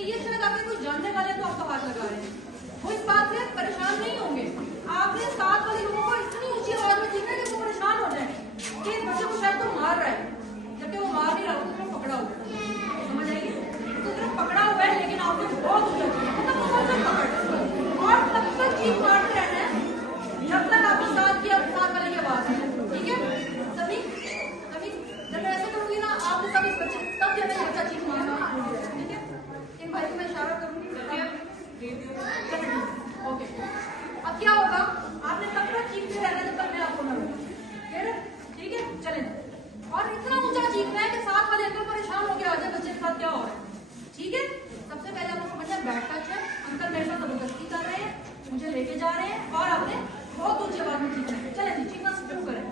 कि ये शायद आपके कोई जानने वाले तो आपका हाथ लगा रहे हैं, वो इस बात से परेशान नहीं होंगे। आपने साथ वाले लोगों को इतनी ऊंची आवाज में चीखना है कि वो परेशान हो जाए कि इस बच्चे को शायद तो मार रहा है, जबकि वो मार नहीं रहा, उसको पकड़ा हुआ है। समझ आएगी? तो सिर्फ पकड़ा हुआ है, लेकिन आपने बहुत ऊंचा पकड़ और तब तक चीख मारते रहना है जब तक आपको साथ वाले की आवाज है। ठीक है सभी सभी, जब मैं ऐसे करूंगी ना, आपने तब इस बच्चे तब जब मैं बच्चा चीख मारना। ठीक है, इन भाई को मैं इशारा करूंगी। ओके, अब क्या होगा, आपने तब तक चीखते रहना जब तक मैं आपको ना बोलूं। ठीक है, चले। और इतना ऊंचा चीखना है कि साथ वाले अंकल परेशान हो गया, बच्चे के साथ क्या हो रहा है। ठीक है, सबसे पहले आपको समझना है बैड टच है, अंकल मेरे साथ जबरदस्ती कर रहे हैं, मुझे लेके जा रहे हैं और आपने बहुत ऊंची आवाज में चीखना है। चले जी, चीखना शुरू करें।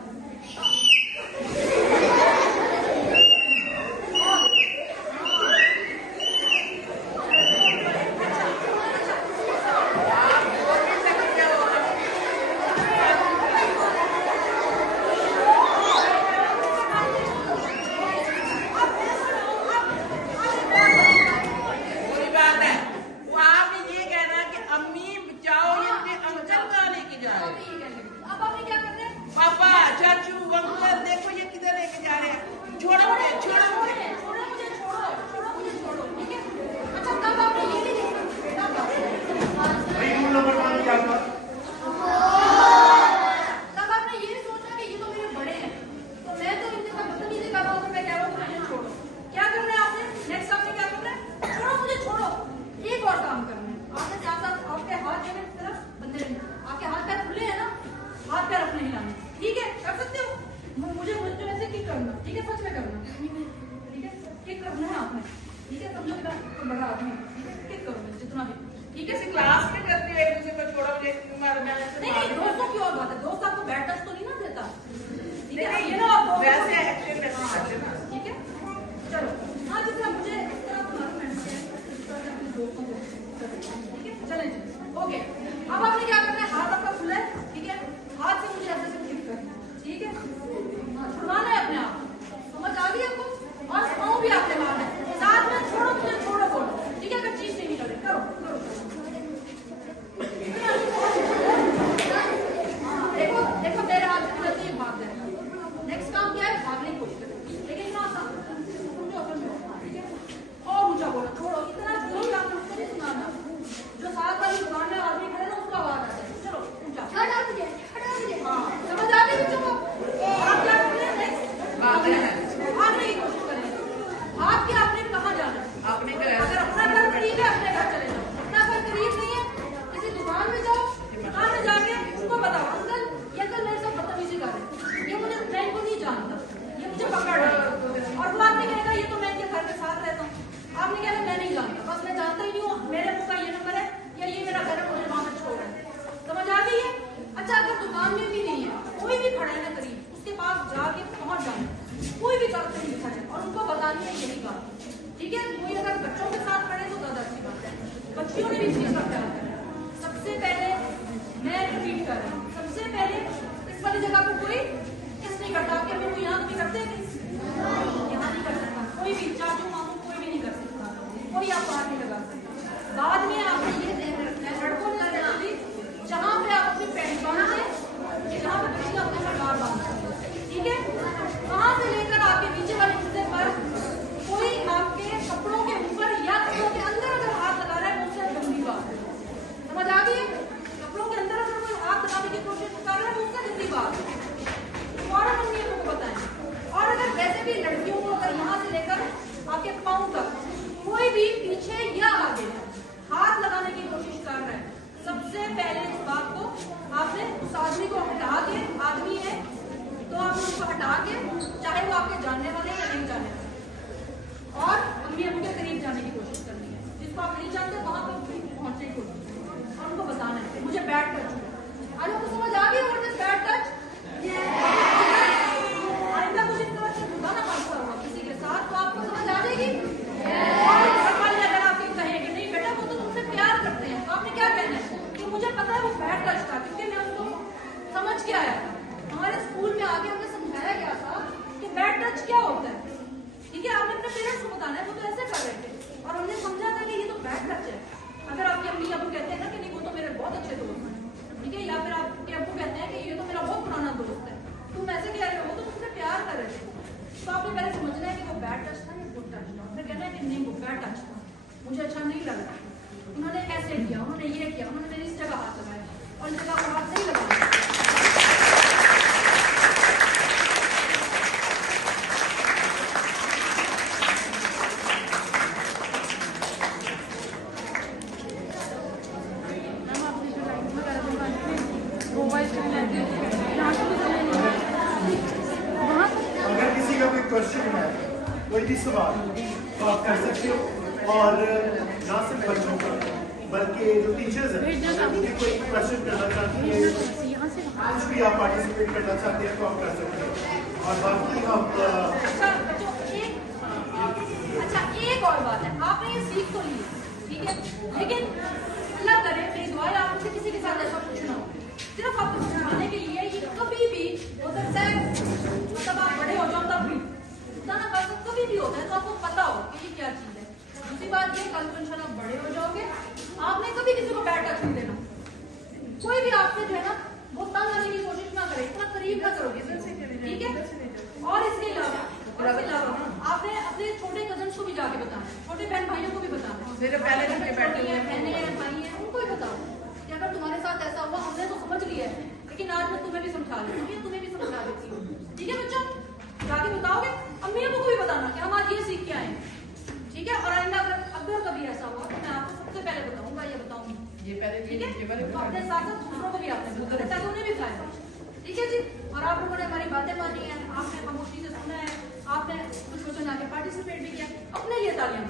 अपनी जगह पर हाथ नहीं लगाना। अगर किसी का कोई क्वेश्चन है, कोई भी सवाल तो आप कर सकते हो, और ना सिर्फ बच्चों का बल्कि जो टीचर्स हैं उनके कोई क्वेश्चन करना चाहती हैं, कुछ भी आप पार्टिसिपेट करना चाहते हैं तो आप कर सकते हो। और बाकी आप अच्छा एक और बात है, आपने ये सीख तो ली, ठीक है, लेकिन अल्लाह करे मेरी दुआ है आप मुझे किसी के साथ ऐसा कुछ ना हो, सिर्फ आपको सिखाने के लिए ये कभी भी हो सकता है, मतलब आप बड़े हो जाओ तब भी कभी भी होता है तो आपको पता हो कि ये क्या चीज है। दूसरी बात ये कल को इंशाल्लाह बड़े हो जाओगे, आपने कभी किसी को बैड टच नहीं देना, कोई भी आपसे जो है ना वो तंग करने की कोशिश ना करे, इतना करीब ना करोगे, ठीक है। और इसके अलावा आपने अपने छोटे कजन को भी जाके बताना, छोटे बहन भाइयों को भी बताना, मेरे पहले घर पे बैठे हैं बहनें हैं भाई हैं उनको भी बताओ कि अगर तुम्हारे साथ ऐसा हुआ हमने तो समझ लिया है, लेकिन आज मैं तुम्हें भी समझा देती हूँ, तुम्हें भी समझा देती हूँ, ठीक है बच्चों। जाके बताओगे, अम्मी को भी बताना कि हम आज ये सीख के आए, ठीक है। और आइंदा अगर कभी ऐसा हुआ तो मैं आपको सबसे पहले बताऊंगा, ये बताऊंगी, ये पहले ठीक है, अपने साथ साथ दूसरों को भी आपने ताकि उन्हें भी फायदा, ठीक है जी। और आप लोगों ने हमारी बातें मानी है, आपने खामोशी से सुना है, आपने कुछ क्वेश्चन आके पार्टिसिपेट भी किया, अपने लिए तालियां।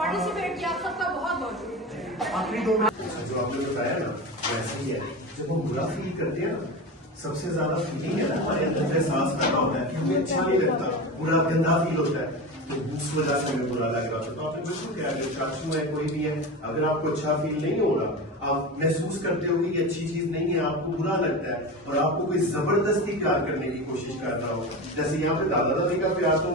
पार्टिसिपेट किया, आप सबका बहुत बहुत शुक्रिया। आखिरी 2 मिनट जो आपने बताया ना वैसे ही है, जब हम बुरा फील करते हैं ना सबसे ज्यादा फीलिंग है ना हमारे अंदर से एहसास पैदा होता है कि हमें अच्छा नहीं लगता, बुरा गंदा फील होता है, तो उस वजह से हमें बुरा लग रहा होता है। तो आपने बिल्कुल कहा कि चाचू है कोई भी है, अगर आपको अच्छा फील नहीं हो रहा, आप महसूस करते हो कि ये अच्छी चीज नहीं है, आपको बुरा लगता है और आपको कोई जबरदस्ती प्यार करने की कोशिश कर रहा हो, जैसे यहाँ पे दादा दादी का प्यार तो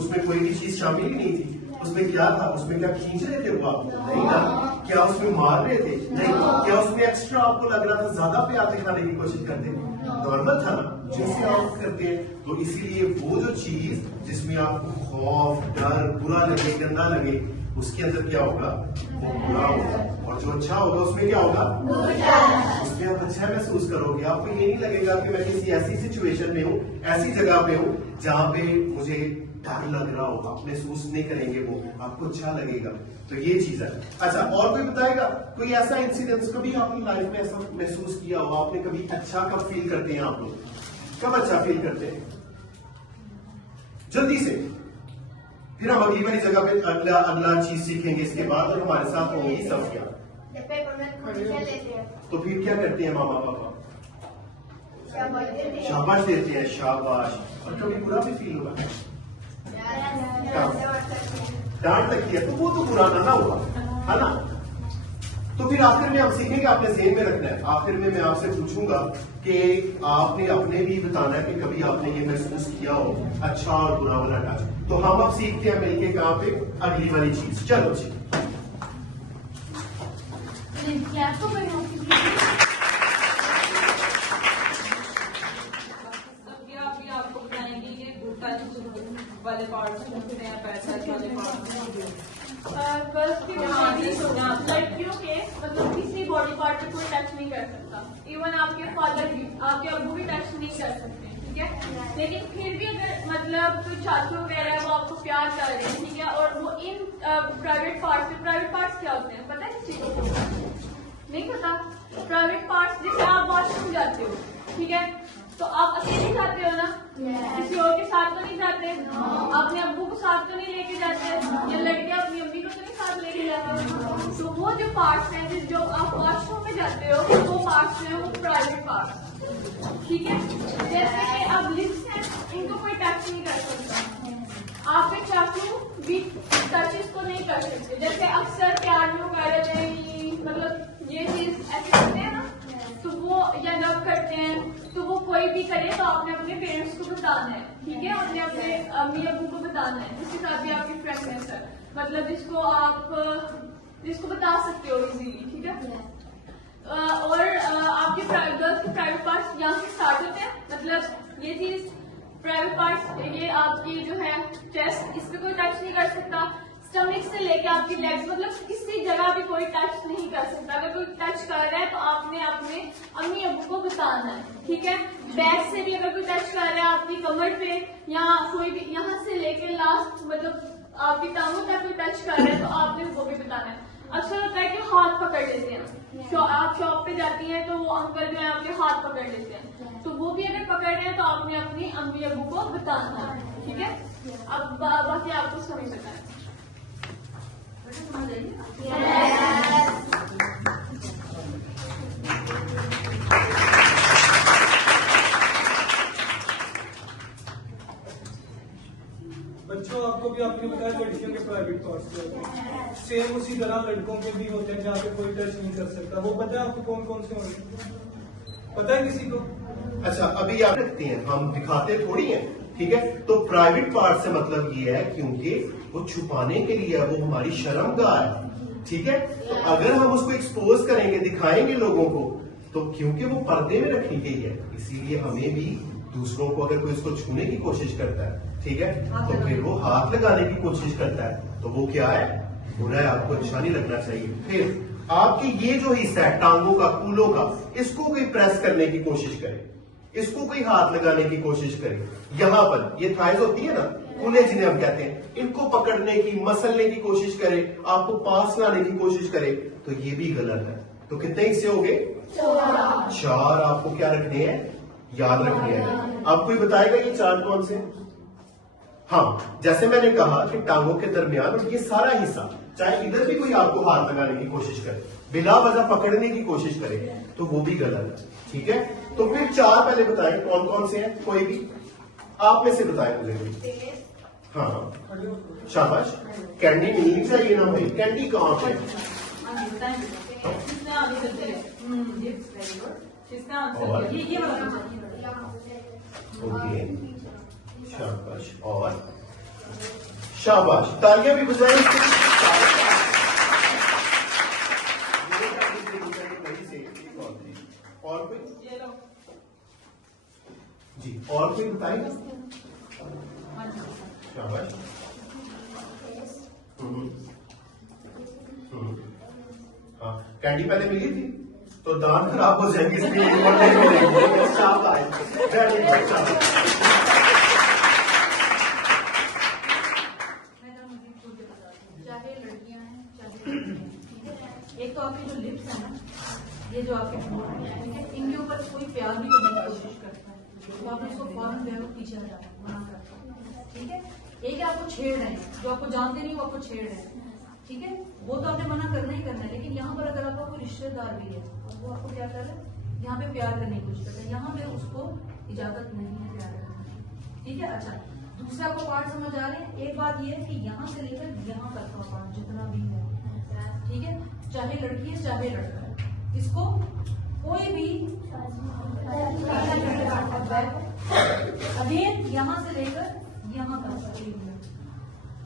उसमें कोई भी चीज शामिल ही नहीं थी, उसमें क्या था, उसमें क्या खींच रहे थे वो आपको, नहीं था, क्या उसमें मार रहे थे, नहीं, क्या उसमें एक्स्ट्रा आपको लग रहा था ज्यादा प्यार दिखाने की कोशिश करते, नॉर्मल था ना जिससे आप करते हैं। तो इसीलिए वो जो चीज जिसमें आपको खौफ, डर, बुरा लगे, गंदा लगे, उसके अंदर क्या होगा, वो बुरा होगा, और जो अच्छा होगा उसमें क्या होगा, उसमें आप अच्छा महसूस करोगे। आपको ये नहीं लगेगा कि मैं किसी ऐसी सिचुएशन में हूँ, ऐसी जगह पे हूँ जहाँ पे मुझे डर लग रहा हो, आप महसूस नहीं करेंगे, वो आपको अच्छा लगेगा। तो ये चीज है। अच्छा, और कोई बताएगा कोई ऐसा इंसिडेंस कभी आपकी लाइफ में ऐसा महसूस किया हो, आपने कभी अच्छा कब फील करते हैं आप लोग, कब अच्छा फील करते हैं? जल्दी से, फिर हम अगली वाली जगह पे अगला चीज सीखेंगे इसके बाद, और हमारे साथ होंगी सब क्या, तो फिर क्या करते हैं मामा पापा? शाबाश देते हैं, शाबाश। और कभी बुरा भी फील हुआ, डांट लगती है, तो वो तो बुरा ना हुआ है ना। तो फिर आखिर में हम सीखेंगे, आपने ज़हन में रखना है, आखिर में मैं आपसे पूछूंगा कि आपने अपने भी बताना है कि कभी आपने ये महसूस किया हो अच्छा और बुरा वाला टच। तो हम अब सीखते हैं मिलके कहाँ पे, अगली वाली चीज। चलो जी, आपको बताएंगे ये वाले पार्ट्स होते हैं, पैसा वाले पार्ट्स लड़कियों के मतलब किसी बॉडी पार्ट पे कोई टच नहीं कर सकता, इवन आपके फादर भी, आपके अब्बू भी टच नहीं कर सकते, ठीक है। लेकिन फिर भी अगर मतलब कोई चाचू वगैरह है वो आपको प्यार कर रहे हैं, ठीक है, और वो इन प्राइवेट पार्ट्स क्या होते हैं पता है किसी को? नहीं पता। प्राइवेट पार्ट्स जैसे आप वॉशरूम जाते हो, ठीक है, तो आप अकेले जाते हो ना, किसी और के साथ तो नहीं जाते, अपने अब्बू को साथ तो नहीं लेके जाते, या लड़के अपनी अम्मी को तो नहीं साथ लेके जाते। तो वो जो पार्ट्स हैं जो आप वॉशरूम में जाते हो वो पार्ट्स हैं, वो प्राइवेट पार्ट्स, ठीक है। जैसे कि अब लिप्स हैं, इनको कोई टच नहीं कर सकता, आपके चाकू भी टच इसको नहीं कर सकते। जैसे अक्सर प्यार में वगैरह में मतलब ये चीज ऐसे करते हैं ना, तो वो या लव करते हैं, तो वो कोई भी करे तो आपने अपने पेरेंट्स को बताना है, ठीक है, आपने अपने अम्मी अब्बू को बताना है, जिसके साथ भी आपकी फ्रेंड है सर, मतलब जिसको बता सकते हो इजीली, ठीक है। और आपके गर्ल्स के प्राइवेट पार्ट्स यहाँ से स्टार्ट होते हैं, मतलब ये चीज प्राइवेट पार्ट्स, ये आपकी जो है चेस्ट, इस पे कोई टच नहीं कर सकता। स्टमक से लेके आपकी लेग्स, मतलब किसी जगह भी कोई टच नहीं कर सकता। अगर कोई टच कर रहा है तो आपने अपने अम्मी अब्बू को बताना है, ठीक है। बैक से भी अगर कोई टच कर रहा है आपकी कमर पे या कोई भी यहाँ से लेके लास्ट मतलब आपकी टांगों तक कोई टच कर रहा है तो आपने वो भी बताना है। अक्सर होता है कि हाथ पकड़ लेते हैं, आप शॉप पे जाती हैं तो वो अंकल जो है आपके हाथ पकड़ लेते हैं, तो वो भी अगर पकड़ रहे हैं तो आपने अपनी अम्मी अब्बू को बताना है, ठीक है। अब बाकी आपको समझ सकता है। समझ आइए। बच्चों, आपको भी आपने बताया लड़कियों के प्राइवेट पार्ट्स के, सेम उसी तरह लड़कों के भी होते हैं जहाँ पे कोई टच नहीं कर सकता। वो पता है आपको कौन कौन से होंगे? पता है किसी को? अच्छा, अभी आप रखते हैं, हम दिखाते थोड़ी हैं, ठीक है। तो प्राइवेट पार्ट से मतलब ये है क्योंकि वो छुपाने के लिए, वो हमारी शर्मगाह है, ठीक है। तो अगर हम उसको एक्सपोज करेंगे, दिखाएंगे लोगों को, तो क्योंकि वो पर्दे में रखी गई है, इसीलिए हमें भी दूसरों को अगर कोई इसको छूने की कोशिश करता है, ठीक है, तो फिर वो हाथ लगाने की कोशिश करता है, तो वो क्या है, बुरा है, आपको निशानी लगना चाहिए। फिर आपके ये जो हिस्सा है टांगों का, कूलों का, इसको कोई प्रेस करने की कोशिश करे, इसको कोई हाथ लगाने की कोशिश करे, यहाँ पर ये थाइज होती है ना, कूले जिन्हें हम कहते हैं, इनको पकड़ने की, मसलने की कोशिश करे, आपको पास लाने की कोशिश करे, तो ये भी गलत है। तो कितने हिस्से हो गए? 4 आपको क्या रखने हैं, याद रखने हैं। अब कोई बताएगा ये 4 कौन से? हाँ, जैसे मैंने कहा कि टांगों के दरमियान और ये सारा हिस्सा, चाहे इधर भी कोई आपको हाथ लगाने की कोशिश करे, बिला वजह पकड़ने की कोशिश करे, तो वो भी गलत है, ठीक है। तो फिर 4 पहले बताएं कौन कौन से हैं, कोई भी आप में से बताएं मुझे भी। हाँ, शाबाश। कैंडी मिलनी चाहिए ना भाई, कैंडी कहाँ पे? किसने आंसर दिया? किसने आंसर दिया? ये वाला। ओके, शाबाश। और शाबाश, तालियां भी बजाएं इसके लिए। और कोई जी, और कोई बताएगा? शाबाश। हाँ, कैंडी पहले मिली थी तो दांत खराब हो जाएंगे, इसलिए शाबाश, वेरी गुड, शाबाश। चाहे लड़कियां हैं चाहे लड़के हैं, एक तो आपके जो लिप्स है ना, ये जो आपके होंठ हैं, ठीक है, इनके ऊपर कोई प्यार भी करने की कोशिश करता है तो आपने इसको फौरन जो है वो पीछे हटाना, मना करता है, ठीक है। एक आपको छेड़ रहे हैं, जो आपको जानते नहीं वो आपको छेड़ रहे हैं, ठीक है, वो तो आपने मना करना ही करना है। लेकिन यहाँ पर अगर आपका कोई रिश्तेदार भी है और वो आपको क्या कर रहा है, यहाँ पे प्यार करने की कोशिश करता है, यहाँ पे उसको इजाजत नहीं है प्यार करने की, ठीक है। अच्छा, दूसरा आपको पार्ट समझ आ रहे हैं। एक बात ये है कि यहाँ से लेकर यहाँ तक का पार्ट जितना भी है, ठीक है, चाहे लड़की है चाहे लड़का है, इसको कोई भी अगेन यहाँ से लेकर यहाँ तक,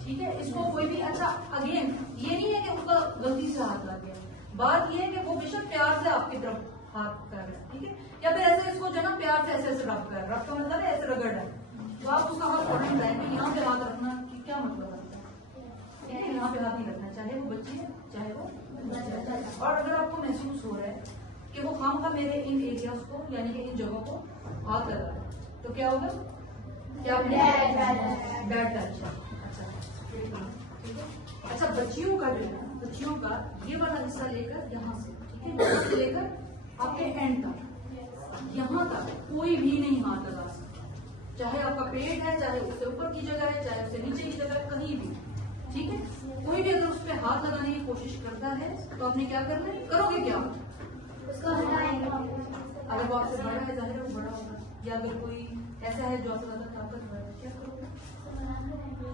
ठीक है, इसको कोई भी, अच्छा अगेन ये नहीं है कि उसका गलती से हाथ लग गया, बात ये है कि वो बेशक प्यार से आपकी तरफ हाथ कर रहा है, ठीक है, या फिर ऐसे इसको जो ना प्यार से ऐसे ऐसे रब कर, रब का मतलब है ऐसे रगड़ है, तो आप उसका हाथ पकड़ रहे हैं, यहाँ पे हाथ रखना कि क्या मतलब है, ठीक है, यहाँ पे हाथ नहीं रखना, चाहे वो बच्ची है चाहे वो बच्चा है। और अगर आपको महसूस हो रहा है कि वो खाम का मेरे इन एरियाज को यानी कि इन जगहों को हाथ लगा रहा है, तो क्या होगा, क्या बैड टच। अच्छा, बच्चियों का जो है, बच्चियों का ये वाला हिस्सा लेकर यहाँ से, ठीक है, यहाँ से लेकर आपके एंड तक, यहाँ तक कोई भी नहीं हाथ लगा सकता, चाहे आपका पेट है, चाहे उससे ऊपर की जगह है, चाहे उससे नीचे की जगह है, कहीं भी, ठीक है। कोई भी अगर उस पर हाथ लगाने की कोशिश करता है तो आपने क्या करना है, करोगे क्या, उसको हटाएंगे। अगर वो आपसे बड़ा है, जाहिर है वो बड़ा होगा, या अगर कोई ऐसा है जो आपसे ज्यादा ताकतवर है, क्या करोगे,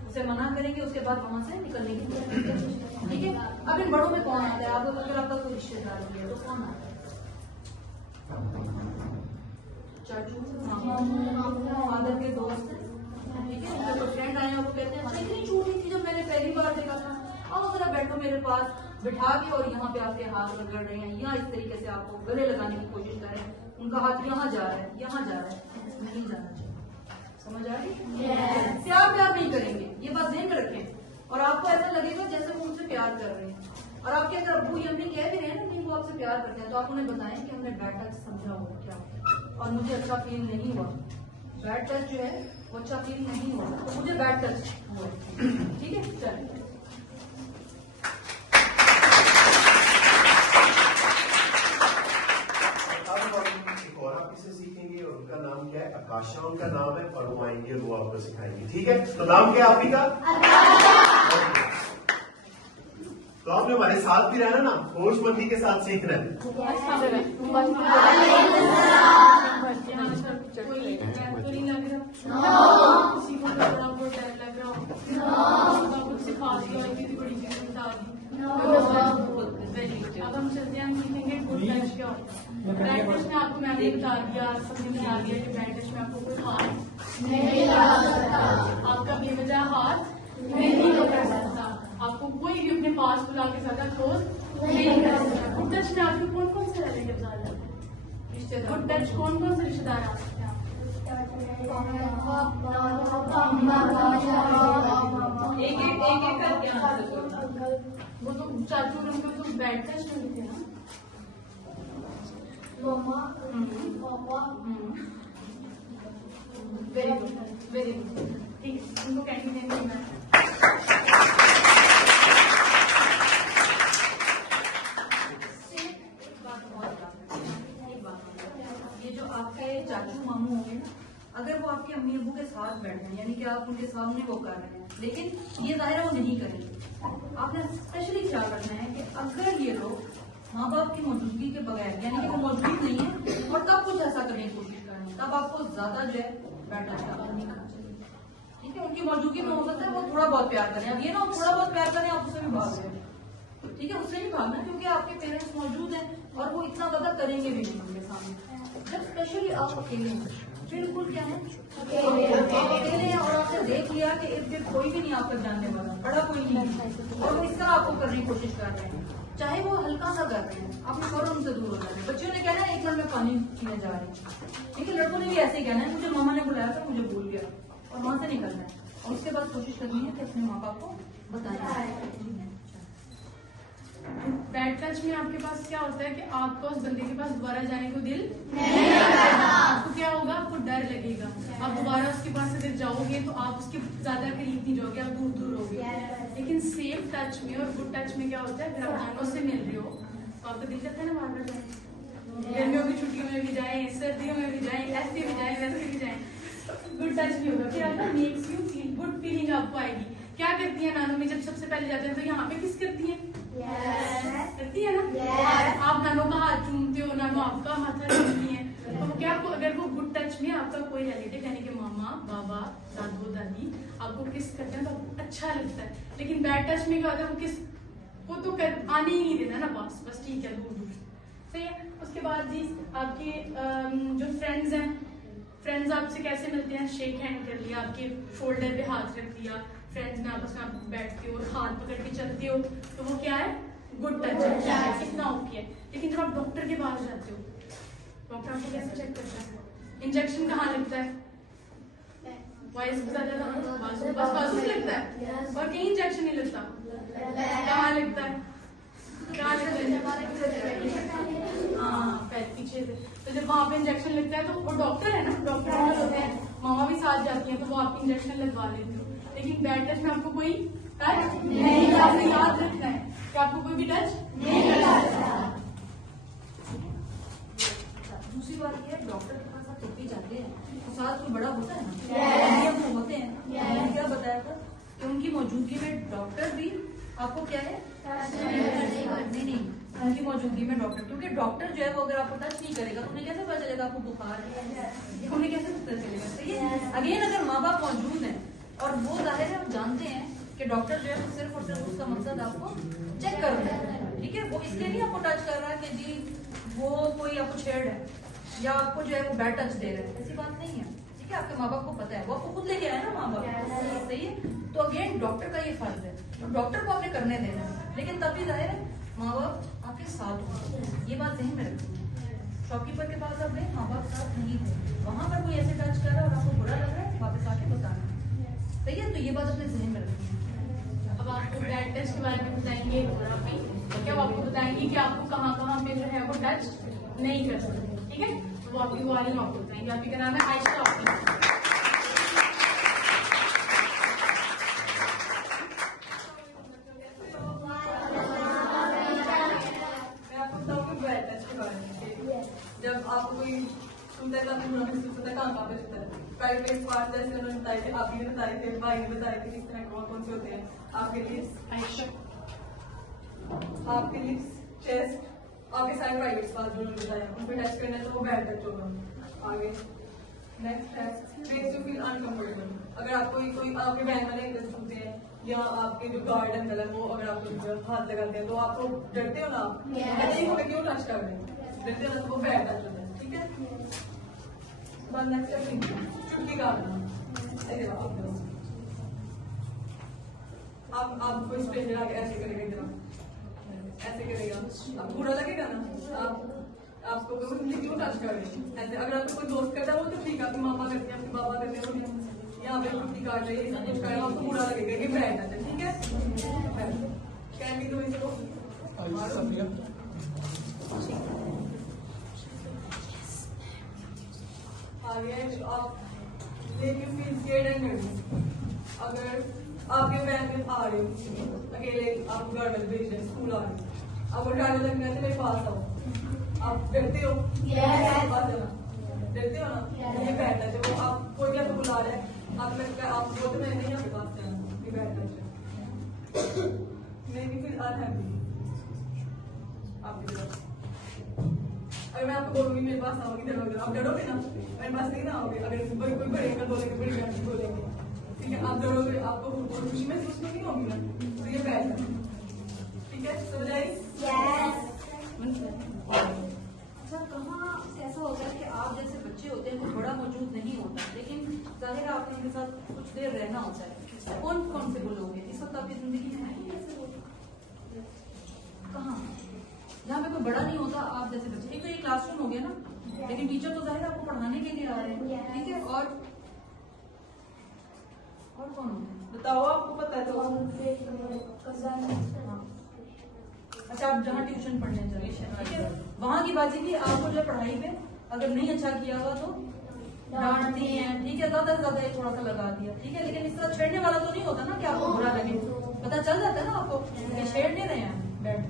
उसे मना करेंगे, उसके बाद वहां से निकलने की कोशिश करेंगे, ठीक है। अब इन बड़ों में कौन आता है, आप अगर आपका कोई रिश्तेदार भी है तो कौन आता है, चाचू, फादर के दोस्त, ठीक है, जब फ्रेंड आए वो कहते हैं इतनी छोटी थी जब मैंने पहली बार देखा था, आओ जरा बैठो मेरे पास, बिठा के और यहाँ पे आपके हाथ रगड़ रहे हैं, या इस तरीके से आपको गले लगाने की कोशिश कर रहे हैं, उनका हाथ यहाँ जा रहा है, यहाँ जा रहा है, नहीं जाना चाहिए, समझ आ रही है? प्यार नहीं करेंगे, ये बात ध्यान में रखें। और आपको ऐसा लगेगा जैसे वो उनसे प्यार कर रहे हैं। और आपके अगर अब्बू या अम्मी कह भी रहे हैं ना नहीं वो आपसे प्यार करते हैं, तो आप उन्हें बताएं कि हमने बैड टच समझा हुआ क्या और मुझे अच्छा फील नहीं हुआ। बैड टच जो है वो अच्छा फील नहीं हुआ, तो मुझे बैड टच हुआ। ठीक है, चलिए। एक और आप इसे सीखेंगे और उनका नाम क्या है? आकाशा उनका नाम है और वो आएंगे वो आपको सिखाएंगे। ठीक है, तो नाम क्या है आप ही का? तो आपने हमारे साथ भी रहना ना, होशमंदी के साथ सीखना है। कोई तो नहीं लग रहा, किसी को तो बड़ा बहुत डर लग रहा, कुछ सिखा दिया, इतनी बड़ी चीज बता दी। अब हम चलते हैं, हम सीखेंगे गुड टच क्या होता है। बैड टच में आपको मैंने बता दिया, सबने बता दिया कि बैड टच में आपको कोई हाथ नहीं लगा सकता, आपका बेवजह हाथ नहीं पकड़ सकता, आपको कोई भी अपने पास बुला के ज्यादा क्लोज नहीं कर सकता। गुड टच में आपको कौन कौन से रिलेटिव्स आ जाते हैं? रिश्तेदार। गुड टच कौन कौन से रिश्तेदार आ सकते हैं? एक करके आंसर करना। वो तो चाचू उनको तो बैड टच में थे ना। Very good, very good. ठीक है, उनको कैंडी देंगे मैं। ये जो आपका ये चाचू मामू होंगे ना, अगर वो आपके अम्मी अब्बू के साथ बैठे हैं, यानी कि आप उनके सामने वो कर रहे हैं, लेकिन ये जाहिर है वो नहीं करेंगे। आपने स्पेशली ख्याल रखना है कि अगर ये लोग माँ बाप की मौजूदगी के बगैर, यानी कि वो मौजूद नहीं है और तब कुछ ऐसा करने की कोशिश कर रहे हैं, तब आपको ज्यादा जो है बैठा नहीं करना चाहिए। ठीक है, उनकी मौजूदगी में हो सकता है वो थोड़ा बहुत प्यार करें। अब ये ना थोड़ा बहुत प्यार करें आप उससे भी भाग रहे हैं, ठीक है, उससे भी भागना, क्योंकि आपके पेरेंट्स मौजूद हैं और वो इतना ज्यादा करेंगे भी नहीं उनके सामने। जब स्पेशली आप अकेले हैं, बिल्कुल क्या है अकेले हैं और आपने देख लिया कि इर्द गिर्द कोई भी नहीं आपका जानने वाला, बड़ा कोई नहीं है, और वो इस तरह आपको करने की कोशिश कर रहे हैं, चाहे वो हल्का सा कर रहे हैं, आपने फौरन उनसे दूर हो जाना है। बच्चों ने कहना है एक बार मैं पानी पीने जा रही हूँ, ठीक है, लड़कों ने भी ऐसे ही कहना है मुझे मामा ने बुलाया था मुझे भूल गया, और वहां से निकलना है और उसके बाद कोशिश करनी है कि अपने माँ बाप को बताएं। बैड टच में आपके पास क्या होता है कि आपको उस बंदे के पास दोबारा जाने को दिल नहीं करता। आपको क्या होगा, आपको डर लगेगा, आप दोबारा उसके पास अगर जाओगे तो आप उसके ज्यादा करीब नहीं जाओगे, आप दूर दूर होगे। लेकिन सेफ टच में और गुड टच में क्या होता है, अगर आप दोनों से मिल रहे हो तो आपका दिल करता है ना बार बार जाए, गर्मियों की छुट्टियों में भी जाए, सर्दियों में भी जाए, ऐसे भी जाए वैसे भी जाए, गुड टच भी होगा। फिर आपका makes you feel good feeling आपको आएगी। क्या करती है नानू में जब सबसे पहले जाते हैं तो यहाँ पे किस करती है, करती है ना, आप नानू का हाथ चूमते हो, नानू आपका हाथ चूमती है, तो क्या आपको अगर वो गुड टच में आपका कोई रिलेटिव यानी कि मामा बाबा दादू दादी आपको किस करते हैं तो आपको अच्छा लगता है। लेकिन बैड टच में क्या होता है, वो किस वो तो आने ही नहीं देना ना, बस ठीक है दूर दूर, सही है। उसके बाद जी आपके जो फ्रेंड्स हैं, फ्रेंड्स आपसे कैसे मिलते हैं, शेक हैंड कर लिया, आपके शोल्डर पे हाथ रख दिया, फ्रेंड्स में आपस में आप बैठते हो और हाथ पकड़ के चलते हो, तो वो क्या है, गुड टच है, कितना ओके है। लेकिन जब आप डॉक्टर के पास जाते हो, डॉक्टर आपको कैसे चेक करता है, इंजेक्शन कहाँ लगता है, वॉइस बस बाजू से लगता है और कहीं इंजेक्शन नहीं लगता, कहाँ लगता है, कहाँ लगता है, हाँ पैर पीछे से। तो जब वहाँ पे इंजेक्शन लगता है तो वो डॉक्टर है ना, डॉक्टर होते हैं, मामा भी साथ जाती है तो वो आप इंजेक्शन लगवा लेते हो। लेकिन बैड टच में आपको कोई टच नहीं, आपने याद रखना है कि आपको कोई भी टच नहीं करता। दूसरी बात यह है, डॉक्टर के पास आप जब भी जाते हैं तो साथ कोई बड़ा होता है ना, हम होते हैं, मैंने क्या बताया था कि उनकी मौजूदगी में डॉक्टर भी आपको क्या है, नहीं उनकी मौजूदगी में डॉक्टर, क्योंकि डॉक्टर जो है वो अगर आपको टच नहीं करेगा तो उन्हें कैसे पता चलेगा आपको बुखार है, उन्हें कैसे पता चलेगा, सही है। अगेन अगर माँ बाप मौजूद है और वो जाहिर है हम जानते हैं कि डॉक्टर जो है सिर्फ और सिर्फ उसका मकसद आपको चेक कर रहा है, ठीक है, वो इसलिए नहीं आपको टच कर रहा है कि जी वो कोई आपको छेड़ है या आपको जो है वो बैड टच दे रहे हैं, ऐसी बात नहीं है, ठीक है। आपके माँ बाप को पता है, वो आपको खुद लेके आए ना माँ बाप, सही है। तो अगेन डॉक्टर का ये फर्ज है, तो डॉक्टर को आपने करने देना है, लेकिन तब भी जाहिर है माँ बाप आपके साथ होंगे, ये बात ध्यान में रखनी है। शॉपकीपर के पास आप गए, माँ बाप साथ नहीं थे, वहां पर कोई ऐसे टच कर रहा है और आपको बुरा लग रहा है, वापस सही है, तो ये बात अपने जहन में रखनी है। अब आपको बैड टच के बारे में बताएंगे फोटोग्राफी, क्या वो आपको बताएंगे कि आपको कहाँ कहाँ पे जो है वो टच नहीं कर सकते, ठीक है। तो वो आपकी वो वाली आपको बताएंगे। आपका नाम है आयशा ऑफिस। जब आपको कोई सुनता है तो आपको बुरा महसूस होता है, कहाँ पे होता है? प्राइवेट पार्ट जैसे उन्होंने बताए थे, आप भी बताए थे, भाई ने बताए थे किस तरह कौन से होते हैं। आपके लिप्स, आपके लिप्स, चेस्ट, आपके सारे प्राइवेट पार्ट जो उन्होंने बताया, उन पर टच करना है तो वो बैड टच होगा। आगे नेक्स्ट है मेक्स यू फील अनकंफर्टेबल। अगर आपको कोई आपके बहन वाले इंटरेस्ट होते हैं या आपके जो गार्ड अंकल है वो अगर आपको हाथ लगाते हैं तो आपको डरते हो ना, आप नहीं होगा क्यों टच कर रहे हैं, डरते हो ना, तो वो बैड टच होता है, ठीक है। नेक्स्ट है चुटकी काटना। ऐसे आप कोई स्ट्रेंजर आके ऐसे करेगा, इधर ऐसे करेगा, आपको बुरा लगेगा ना, आपको क्यों टच कर रहे हैं ऐसे। अगर आपको कोई दोस्त करता है वो तो ठीक है, आपकी मामा करती है, आपके बाबा करते हैं, यहाँ पे चुटकी काट रही है, कुछ कर रहे हैं, आपको बुरा लगेगा, ये बैड टच है, ठीक है। कैन भी दो इसको आगे आप लेकिन फील स्केर्ड एंड नर्वस। अगर आपके बैंक में आ रहे हो अकेले, आप घर में भेज रहे स्कूल आ रहे हो, आपको ड्राइवर लगना है तो मेरे पास आओ, आप डरते हो? डरते हो ना, ये बैठ है जब आप कोई भी आपको बुला रहा है, आप लगता है आप बोलते मैं नहीं आपके पास जाना, ये बैठ है। मैं भी फिर अनहैप्पी आपकी तरफ। अगर मैं आपको बोलूंगी मेरे पास आओगे डरोगे, आप डरोगे ना, मेरे पास नहीं ना आओगे। अगर कोई बड़े अंकल बोलेंगे, बड़ी बहन बोलेंगे, ठीक है, आप डरोगे, आपको खुशी महसूस नहीं होगी ना, तो ये बैठ है, ठीक है। समझ आई? अच्छा, कहाँ ऐसा होता है कि आप जैसे बच्चे होते हैं वो बड़ा मौजूद नहीं होता, लेकिन जाहिर है आपने उनके साथ कुछ देर रहना होता है। कौन कौन से वो लोग हैं इस वक्त आपकी जिंदगी में है ऐसे लोग? कहाँ? जहाँ पे कोई बड़ा नहीं होता, आप जैसे बच्चे। एक तो ये क्लासरूम हो गया ना, लेकिन टीचर तो जाहिर आपको पढ़ाने के लिए आ रहे हैं, ठीक है। और कौन होते हैं बताओ, आपको पता है तो। अच्छा, आप जहाँ ट्यूशन पढ़ने जाते हैं, ठीक है, वहाँ की बात की आपको जो पढ़ाई पे अगर नहीं अच्छा किया हुआ तो डांटती हैं, ठीक है, ज्यादा से ज्यादा थोड़ा सा लगा दिया, ठीक है। लेकिन इस तरह छेड़ने वाला तो नहीं होता ना कि आपको बुरा लगे, पता चल जाता है ना आपको कि छेड़ नहीं रहे हैं बैठ।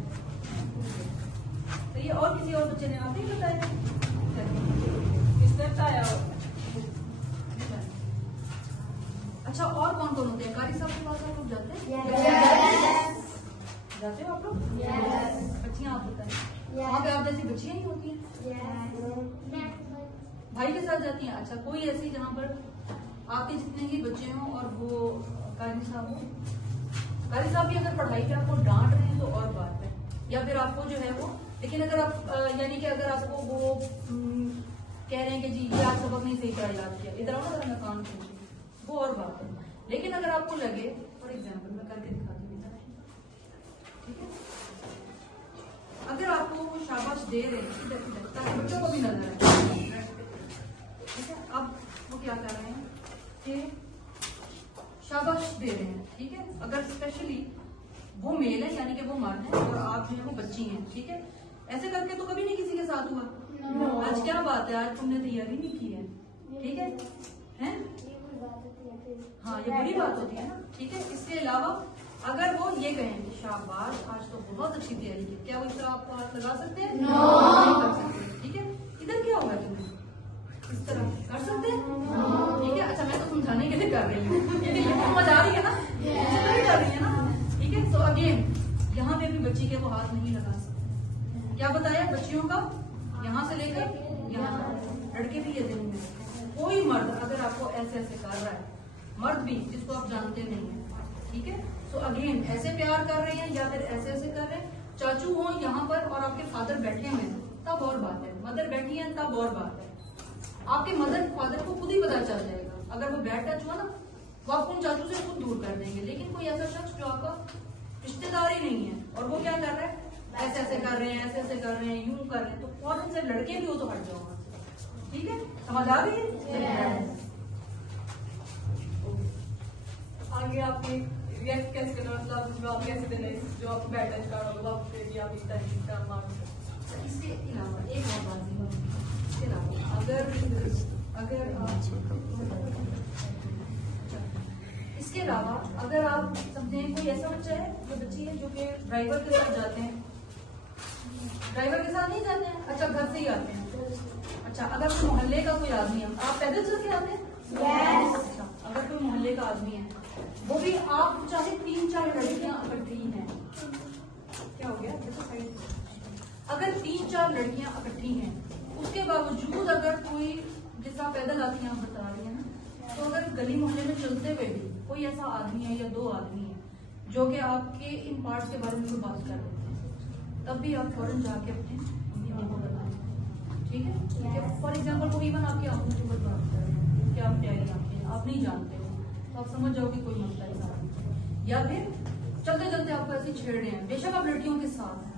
तो ये और किसी और बच्चे ने आप नहीं बताया, किसने बताया? अच्छा, और कौन कौन होते हैं? कारी साहब के पास आप लोग जाते हैं? जाते हो आप लोग? बच्चियां आप बताएं, वहाँ पे आप जैसी बच्चियां ही होती हैं? भाई के साथ जाती हैं? अच्छा, कोई ऐसी जहाँ पर आपके जितने ही बच्चे हों और वो कारी साहब हो? कारी साहब भी अगर पढ़ाई पे आपको डांट रहे हैं तो और बात है, या फिर आपको जो है वो, लेकिन अगर आप यानी कि अगर आपको वो कह रहे हैं कि जी ये आप सबक नहीं सही तरह याद किया, इधर आओ ना मैं काम करूँ, वो और बात है। लेकिन अगर आपको लगे, फॉर एग्जाम्पल मैं करके दिखाती हूँ, ठीक है, अगर आपको वो शाबाश दे रहे हैं ताकि बच्चों को भी नजर आए, ठीक है, अब वो क्या कर रहे हैं कि शाबाश दे रहे हैं, ठीक है। अगर स्पेशली वो मेल है यानी कि वो मर्द है और आप जो है वो बच्ची हैं, ठीक है, ऐसे करके तो कभी नहीं किसी के साथ हुआ। आज क्या बात है, आज तुमने तैयारी नहीं की है, ठीक है, हैं? हाँ, ये बुरी बात होती है ना, ठीक है। इसके अलावा अगर वो ये कहें कि शाबाश आज तो बहुत अच्छी तैयारी की, क्या वो इस तरह आपको हाथ लगा सकते हैं? नहीं कर सकते, ठीक है। इधर क्या होगा, तुमने इस तरह कर सकते हैं? ठीक है। अच्छा, मैं तो समझाने के लिए कर रही हूँ क्योंकि ये समझ आ रही है ना, कर रही है ना, ठीक है। तो अगेन यहाँ पे भी बच्ची के वो हाथ नहीं लगा सकते। क्या बताया बच्चियों का, यहाँ से लेकर यहाँ तक, लड़के भी ये दिन में कोई मर्द अगर आपको ऐसे ऐसे कर रहा है, मर्द भी जिसको आप जानते नहीं है, ठीक है, तो अगेन ऐसे प्यार कर रहे हैं या फिर ऐसे ऐसे कर रहे हैं, चाचू हो यहाँ पर और आपके फादर बैठे हुए हैं तब और बात है, मदर बैठी है तब और बात है। आपके मदर फादर को खुद ही पता चल जाएगा, अगर वो बैड टच हुआ ना वो आपको उन चाचू से खुद दूर कर देंगे। लेकिन कोई ऐसा शख्स जो आपका रिश्तेदार ही नहीं है और वो क्या कर रहा है, ऐसे ऐसे कर रहे हैं, ऐसे ऐसे कर रहे हैं, यूं कर रहे हैं, तो फौरन से लड़के भी हो तो हट जाओ, ठीक है, समझ आ गई है। आगे आपके रिएक्ट कैसे करना, मतलब जवाब कैसे देना जो आपको बैड टच का होगा आप फिर आप इस टाइम का मार सकते। इसके अलावा एक और बात है, इसके अलावा अगर इसके अलावा अगर आप समझे कोई ऐसा बच्चा है जो बच्ची है जो कि ड्राइवर के साथ जाते हैं, ड्राइवर के साथ नहीं जाते हैं, अच्छा घर से ही आते हैं, अच्छा अगर कोई मोहल्ले का कोई आदमी है, आप पैदल चल के आते हैं? अच्छा अगर कोई मोहल्ले का आदमी है, वो भी आप चाहे 3-4 लड़कियां इकट्ठी हैं, क्या हो गया देखो साइड, अगर 3-4 लड़कियां इकट्ठी हैं, उसके बावजूद अगर कोई जैसा पैदल आती हैं आप बता रही है ना, तो अगर गली मोहल्ले में चलते हुए भी कोई ऐसा आदमी है या 2 आदमी है जो कि आपके इन पार्ट्स के बारे में कोई बात कर रहे हैं, तब भी आप फौरन जाके अपने मम्मी को बताएं, ठीक है? फॉर एग्जाम्पल वो इवन आपकी आंखों के ऊपर बात कर रहे हैं कि आप प्यारी आंखें आप नहीं जानते हो, तो आप समझ जाओ कि कोई मसला ही सारा, या फिर चलते चलते आपको ऐसे छेड़ रहे हैं, बेशक आप लड़कियों के साथ हैं,